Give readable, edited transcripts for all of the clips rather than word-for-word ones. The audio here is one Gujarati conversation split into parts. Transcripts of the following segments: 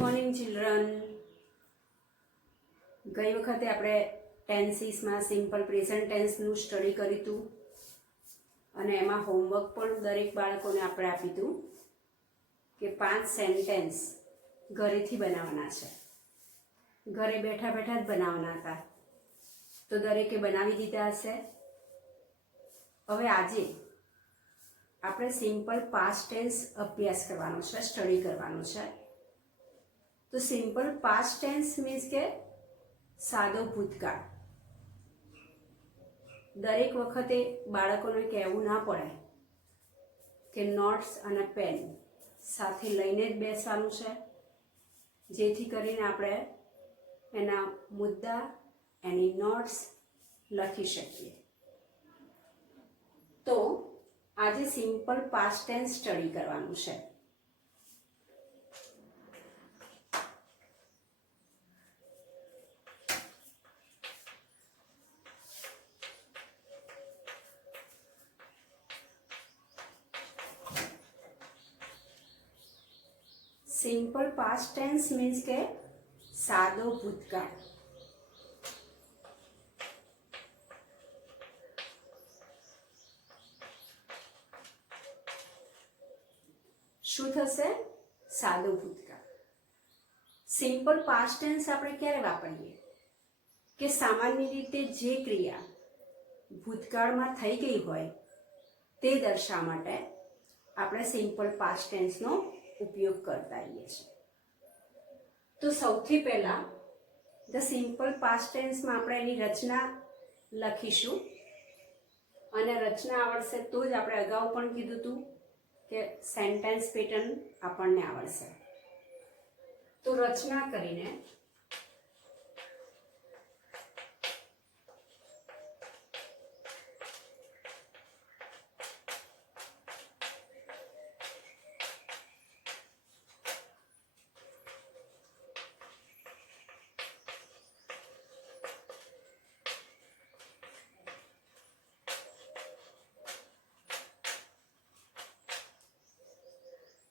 Morning children. ગઈ વખતે આપણે ટેન્સીસમાં સિમ્પલ પ્રેઝન્ટ ટેન્સનું સ્ટડી કર્યું હતું અને એમાં હોમવર્ક પણ દરેક બાળકોને આપણે આપ્યું હતું કે 5 સેન્ટેન્સ ઘરેથી બનાવવાના છે. ઘરે બેઠા બેઠા જ બનાવવાના હતા, તો દરેકે બનાવી દીધા હશે. હવે આજે આપણે સિમ્પલ પાસ્ટ ટેન્સ અભ્યાસ કરવાનો છે, સ્ટડી કરવાનો છે. તો સિમ્પલ પાસ્ટ ટેન્સ મીન્સ કે સાદો ભૂતકાળ. દરેક વખતે બાળકોને કહેવું ના પડે કે નોટ્સ અને પેન સાથે લઈને જ બેસવાનું છે, જેથી કરીને આપણે એના મુદ્દા, એની નોટ્સ લખી શકીએ. તો આજે સિમ્પલ પાસ્ટ ટેન્સ સ્ટડી કરવાનું છે. સિમ્પલ પાસ્ટ ટેન્સ મીન્સ કે સાદો ભૂતકાળ. શું થશે? સાદો ભૂતકાળ. સિમ્પલ પાસ્ટ ટેન્સ આપણે ક્યારે વાપરીએ? કે સામાન્ય રીતે જે ક્રિયા ભૂતકાળમાં થઈ ગઈ હોય તે દર્શાવવા માટે આપણે સિમ્પલ પાસ્ટ ટેન્સનો ઉપયોગ કરતા હોઈએ છીએ. તો સૌથી પહેલા ધ સિમ્પલ પાસ્ટ ટેન્સમાં આપણે એની રચના લખીશું, અને રચના આવડશે તો જ આપણે અગાઉ પણ કીધું હતું કે સેન્ટેન્સ પેટર્ન આપણને આવડશે. તો રચના કરીને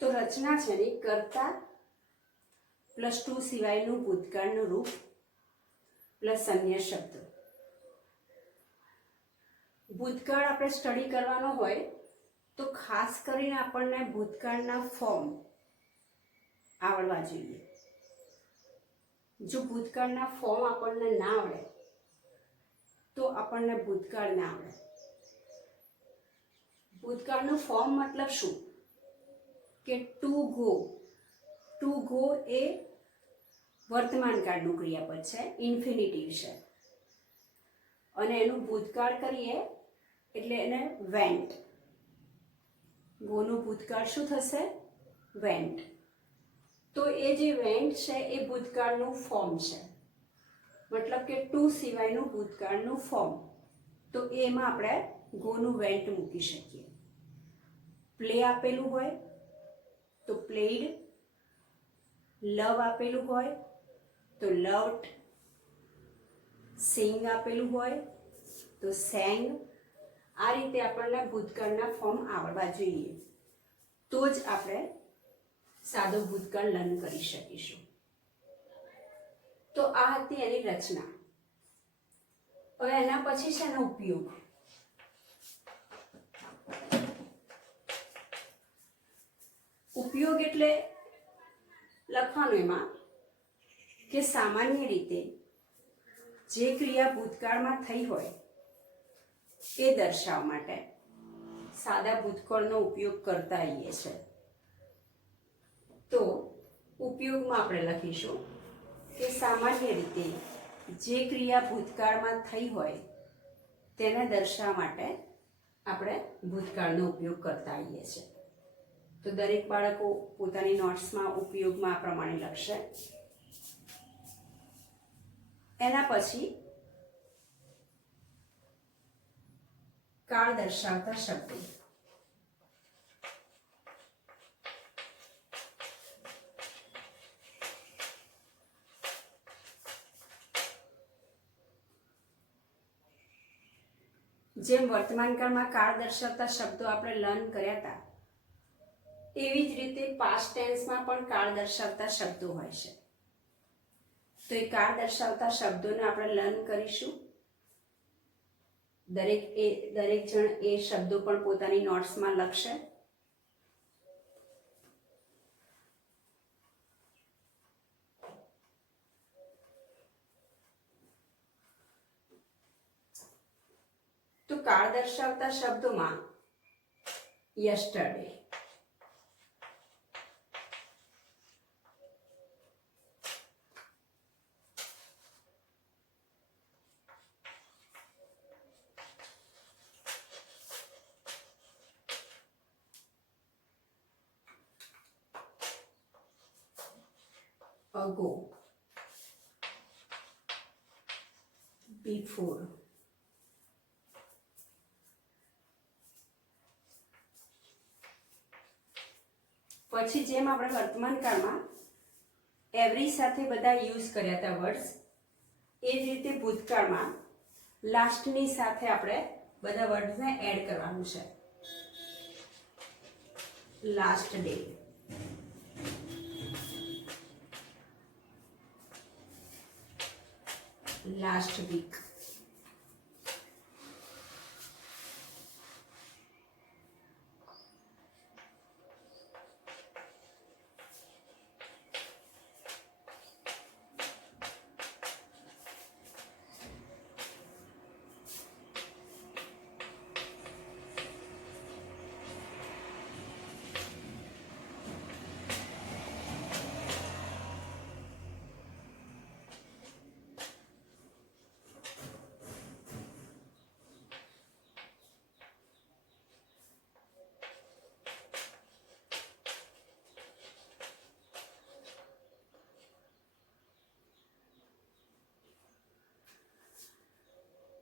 તો રચના છે ને કર્તા પ્લસ 2 સિવાયનું ભૂતકાળનું રૂપ પ્લસ અન્ય શબ્દો. ભૂતકાળ આપણે સ્ટડી કરવાનો હોય તો ખાસ કરીને આપણને ભૂતકાળના ફોર્મ આવડવા જોઈએ. જો ભૂતકાળના ફોર્મ આપણને ના આવડે તો આપણને ભૂતકાળ ના આવડે. ભૂતકાળનું ફોર્મ મતલબ શું? કે ટુ ગો એ વર્તમાન કાળનું ક્રિયાપદ છે, ઇન્ફિનિટિવ છે, અને એનું ભૂતકાળ કરીએ એટલે એને વેન્ટ. ગોનું ભૂતકાળ શું થશે? વેન્ટ. તો એ જે વેન્ટ છે એ ભૂતકાળનું ફોર્મ છે, મતલબ કે ટુ સિવાયનું ભૂતકાળનું ફોર્મ. તો એમાં આપણે ગોનું વેન્ટ મૂકી શકીએ. પ્લે આપેલું હોય તો પ્લેડ, લવ આપેલું હોય તો લવ્ડ, સિંગ આપેલું હોય તો સેંગ. આ રીતે આપણને ભૂતકાળના ફોર્મ આવડવા જોઈએ, તો જ આપણે સાદો ભૂતકાળ લર્ન કરી શકીશું. તો આ હતી એની રચના. હવે એના પછી છે એનો ઉપયોગ. ઉપયોગ એટલે લખવાનું એમાં કે સામાન્ય રીતે જે ક્રિયા ભૂતકાળમાં થઈ હોય એ દર્શાવવા માટે સાદા ભૂતકાળનો ઉપયોગ કરતા હોઈએ છે. તો ઉપયોગમાં આપણે લખીશું કે સામાન્ય રીતે જે ક્રિયા ભૂતકાળમાં થઈ હોય તેને દર્શાવવા માટે આપણે ભૂતકાળનો ઉપયોગ કરતા હોઈએ છીએ. તો દરેક બાળકો પોતાની નોટ્સમાં ઉપયોગમાં આ પ્રમાણે લખશે. એના પછી કાળ દર્શાવતા શબ્દો. જેમ વર્તમાન કાળમાં કાળ દર્શાવતા શબ્દો આપણે લર્ન કર્યા હતા, એવી જ રીતે પાસ્ટ ટેન્સમાં પણ કાળ દર્શાવતા શબ્દો હોય છે. તો એ કાળ દર્શાવતા શબ્દોને આપણે લર્ન કરીશું. દરેક જણ એ શબ્દો પણ પોતાની નોટ્સમાં લખશે. તો કાળ દર્શાવતા શબ્દોમાં યસ્ટરડે, ago, before, પછી જેમ આપણે વર્તમાન કાળમાં એવરી સાથે બધા યુઝ કર્યા હતા વર્ડ્સ, એ જ રીતે ભૂતકાળમાં લાસ્ટની સાથે આપણે બધા વર્ડ્સને એડ કરવાનું છે. લાસ્ટ ડે, લાસ્ટ વીક,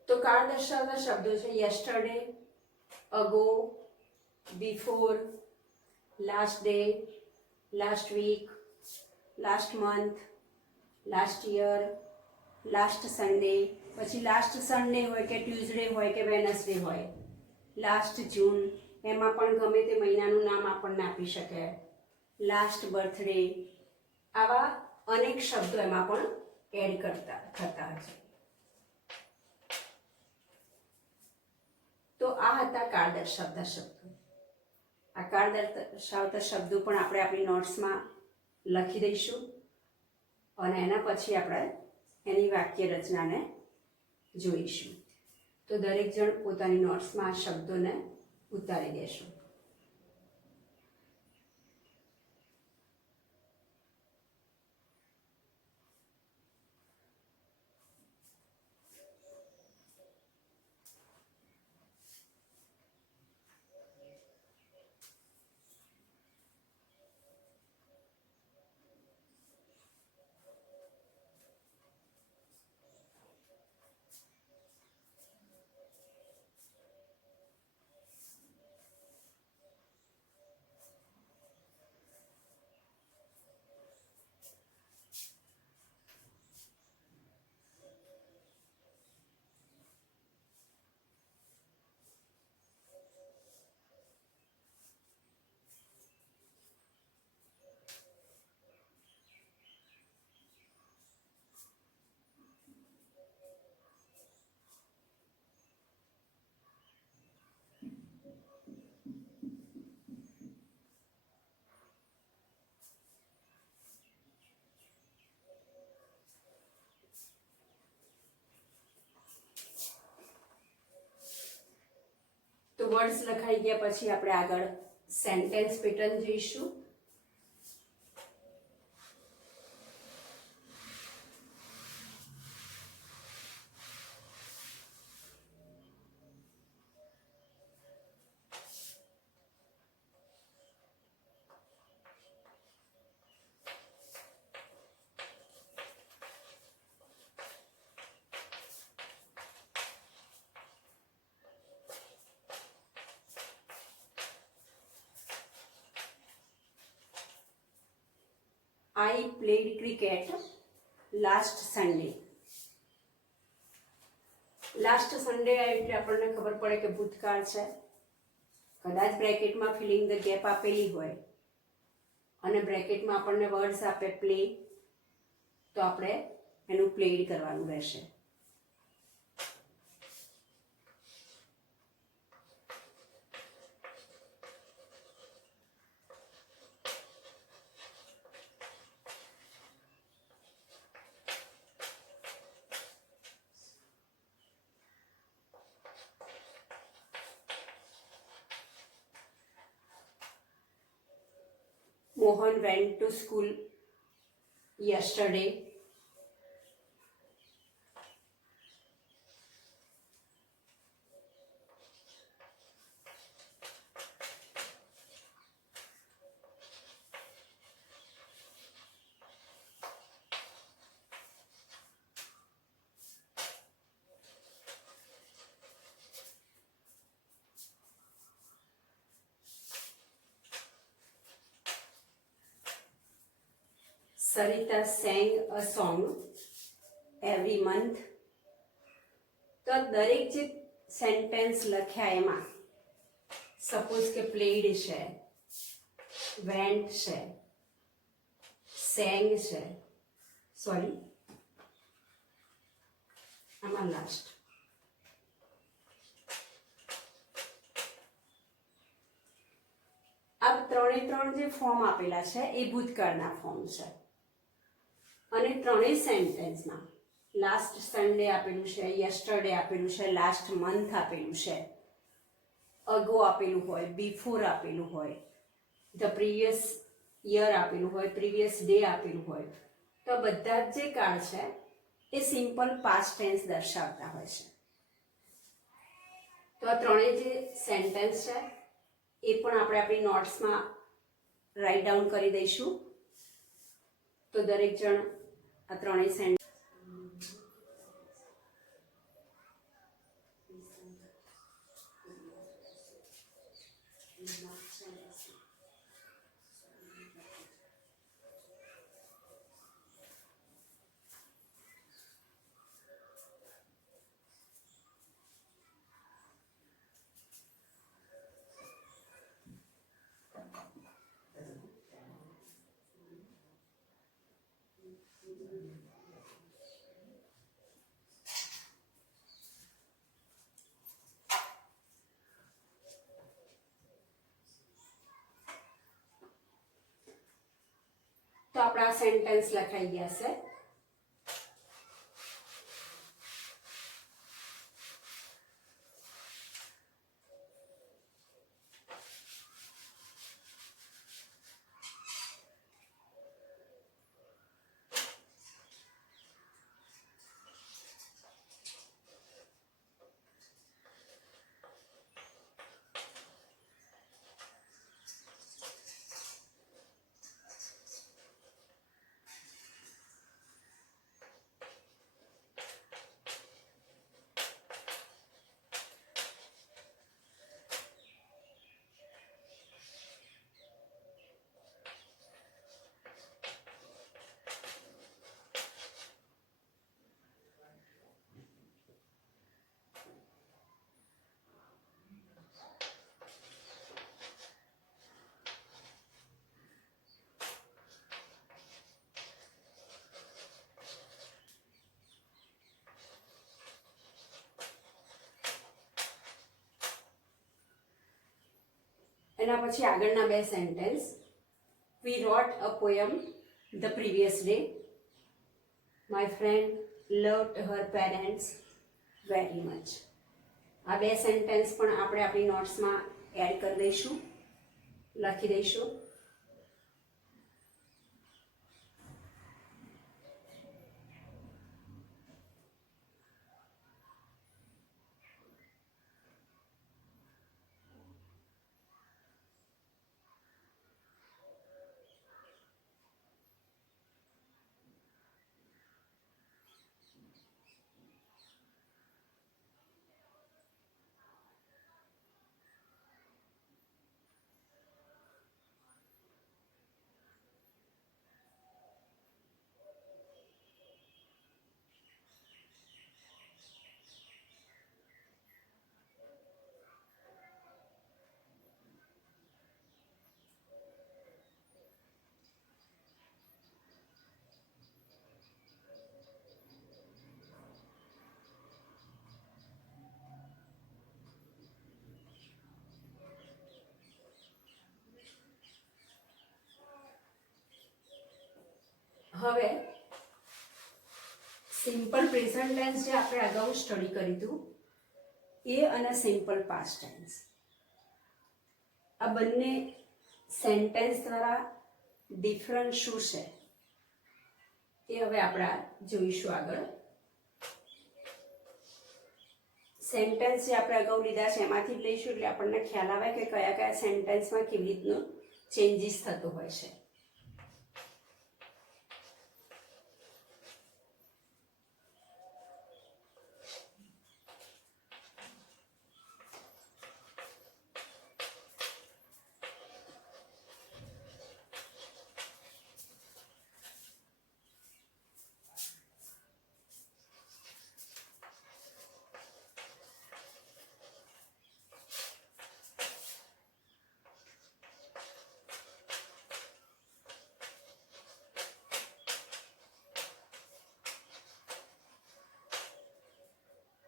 તો કાળ દર્શાવતા શબ્દો છે yesterday, ago, before, last day, last week, last month, last year, last Sunday, પછી લાસ્ટ સન્ડે હોય કે ટ્યુઝડે હોય કે વેનસડે હોય, લાસ્ટ જૂન, એમાં પણ ગમે તે મહિનાનું નામ આપણને આપી શકે, લાસ્ટ બર્થડે, આવા અનેક શબ્દો એમાં પણ એડ થતા હોય છે. તો આ હતા કાળ દર્શાવતા શબ્દો. આ કાળ દર્શાવતા શબ્દો પણ આપણે આપણી નોટ્સમાં લખી દઈશું અને એના પછી આપણે એની વાક્ય રચનાને જોઈશું. તો દરેક જણ પોતાની નોટ્સમાં આ શબ્દોને ઉતારી દેશું. તો વર્ડ્સ લખાઈ ગયા પછી આપણે આગળ સેન્ટેન્સ પેટર્ન જોઈશું. I played cricket last Sunday. Last Sunday એટલે આપણને ખબર પડે કે ભૂતકાળ છે. કદાચ બ્રેકેટમાં ફિલિંગ ધ ગેપ આપેલી હોય અને બ્રેકેટમાં આપણને વર્ડ્સ આપે પ્લે, તો આપણે એનું પ્લેડ કરવાનું રહેશે. Mohan went to school yesterday. Sarita sang a song every month. તો દરેક જે સેન્ટેન્સ લખ્યા એમાં સપોઝ કે પ્લેડ છે, વેન્ટ છે, સેંગ છે, સોરી આમાં લાસ્ટ, આ ત્રણે ત્રણ જે ફોર્મ આપેલા છે એ ભૂતકાળના ફોર્મ છે અને ત્રણેય સેન્ટેન્સમાં લાસ્ટ સન્ડે આપેલું છે, યસ્ટરડે આપેલું છે, લાસ્ટ મંથ આપેલું છે, અગો આપેલું હોય, બિફોર આપેલું હોય, ધ પ્રીવિયસ યર આપેલું હોય, પ્રીવિયસ ડે આપેલું હોય, તો બધા જ જે કાળ છે એ સિમ્પલ પાસ્ટ ટેન્સ દર્શાવતા હોય છે. તો આ ત્રણેય જે સેન્ટેન્સ છે એ પણ આપણે આપણી નોટ્સમાં રાઇટ ડાઉન કરી દઈશું. તો દરેક જણ આ ત્રણેય સેન્ટેન્સ તો આપણા સેન્ટેન્સ લખાઈ ગયા છે. એના પછી આગળના બે sentence, we wrote a poem the previous day, my friend loved her parents very much. આ બે સેન્ટેન્સ પણ આપણે આપણી નોટ્સમાં એડ કરી દઈશું, લખી દઈશું. હવે સિમ્પલ પ્રેઝન્ટ ટેન્સ જે આપણે અગાઉ સ્ટડી કર્યું હતું એ અને સિમ્પલ પાસ્ટ ટેન્સ, આ બંને સેન્ટેન્સ દ્વારા ડિફરન્સ શું છે એ હવે આપણે જોઈશું આગળ. સેન્ટેન્સ જે આપણે અગાઉ લીધા છે એમાંથી જ લઈશું એટલે આપણને ખ્યાલ આવે કે કયા કયા સેન્ટેન્સમાં કેવી રીતનો ચેન્જીસ થતો હોય છે.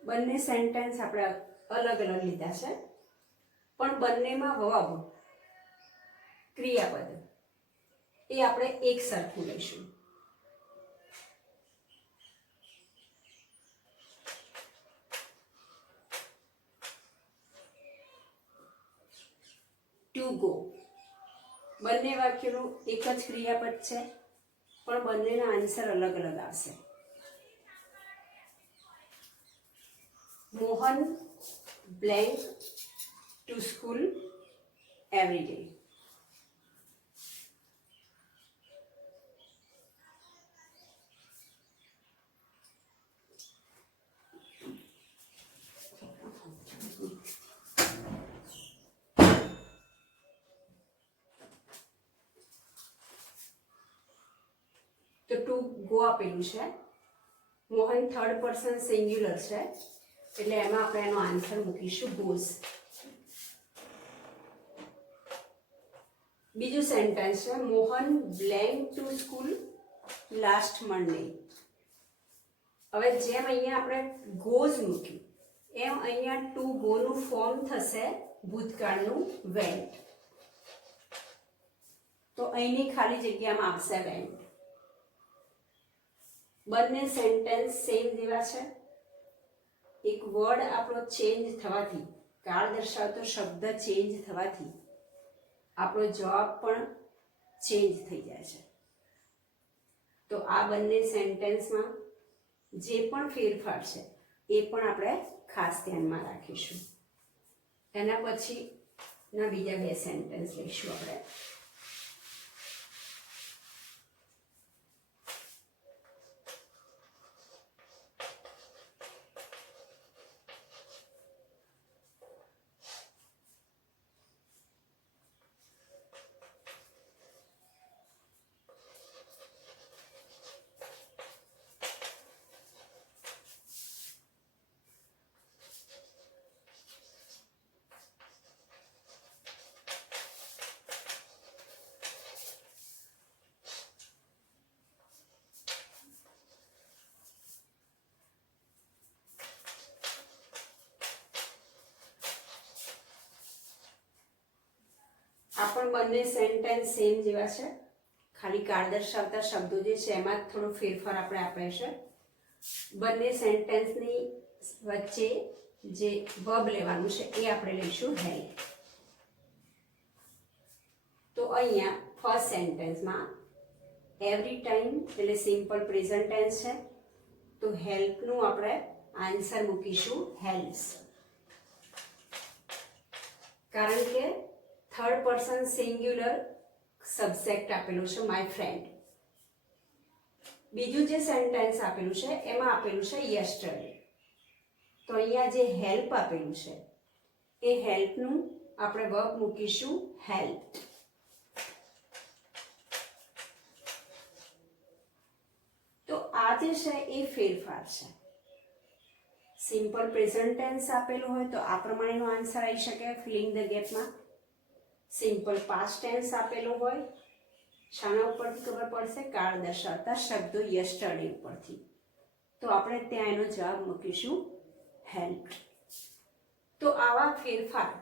બંને સેન્ટેન્સ આપણે અલગ અલગ લીધા છે, પણ બંનેમાં વર્બ ક્રિયાપદ એ આપણે એક સરખું લઈશું. ટુ ગો, બંને વાક્યનું એક જ ક્રિયાપદ છે પણ બંનેના આન્સર અલગ અલગ આવશે. Mohan blank to school every day. તો ટુ ગો આપેલું છે, મોહન થર્ડ પર્સન સિંગ્યુલર છે એટલે એમાં આપણે એનો આન્સર મૂકીશું ગોઝ. બીજું સેન્ટેન્સ છે Mohan blank to school last Monday. હવે જેમ અહીંયા આપણે ગોઝ મૂક્યું એમ અહીંયા ટુ ગોનું ફોર્મ થશે ભૂતકાળનું વેન્ટ. તો અહીંની ખાલી જગ્યામાં આવશે વેન્ટ. બંને સેન્ટેન્સ સેમ જેવા છે. એક વર્ડ આપણો ચેન્જ થવાથી, કાળ દર્શાવતો શબ્દ ચેન્જ થવાથી આપણો જવાબ પણ ચેન્જ થઈ જાય છે. તો આ બંને સેન્ટેન્સમાં જે પણ ફેરફાર છે એ પણ આપણે ખાસ ધ્યાનમાં રાખીશું. એના પછીના બીજા બે સેન્ટેન્સ લઈશું આપણે. આ પણ બંને સેન્ટેન્સ સેમ જેવા છે, ખાલી કાળ દર્શાવતા શબ્દો જે છે એમાં જ થોડો ફેરફાર આપણે આપ્યો છે. બંને સેન્ટેન્સની વચ્ચે જે વર્બ લેવાનું છે એ આપણે લઈશું હેલ્પ. તો અહીંયા ફર્સ્ટ સેન્ટેન્સમાં એવરી ટાઈમ એટલે સિમ્પલ પ્રેઝન્ટ ટેન્સ છે, તો હેલ્પનું આપણે આન્સર મૂકીશું હેલ્પ્સ. કારણ કે થર્ડ પર્સન સિંગ્યુલર સબ્જેક્ટ આપેલું છે માય ફ્રેન્ડ. બીજું જે સેન્ટેન્સ આપેલું છે એમાં આપેલું છે યસ્ટરડે. તો અહીંયા જે હેલ્પ આપેલું છે એ હેલ્પનું આપણે વર્બ મૂકીશું હેલ્પ. તો આ જે છે એ ફેરફાર છે. સિમ્પલ પ્રેઝન્ટ ટેન્સ આપેલું હોય તો આ પ્રમાણેનો આન્સર આવી શકે ફિલિંગ ધ ગેપમાં. સિમ્પલ પાસ્ટ ટેન્સ આપેલું હોય, શાના ઉપરથી ખબર પડશે? કાળ દર્શાવતા શબ્દો યસ્ટરડે ઉપરથી. તો આપણે ત્યાં એનો જવાબ મૂકીશું હેલ્પ. તો આવા ફેરફાર,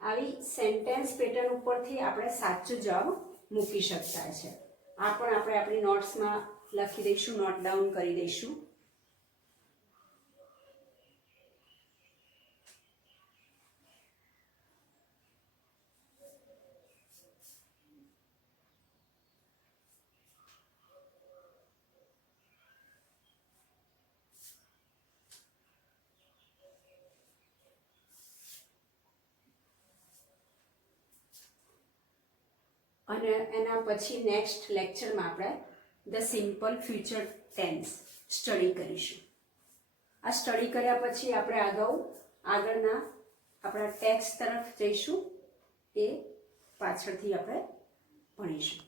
આવી સેન્ટેન્સ પેટર્ન ઉપરથી આપણે સાચો જવાબ મૂકી શકતા છે. આ પણ આપણે આપણી નોટ્સમાં લખી દઈશું, નોટ ડાઉન કરી દઈશું. અને એના પછી નેક્સ્ટ લેક્ચરમાં આપણે the simple future tense study કરીશું. આ સ્ટડી કર્યા પછી આપણે આગળના આપણા ટેક્સ્ટ તરફ જઈશું, એ પાછળથી આપણે ભણીશું.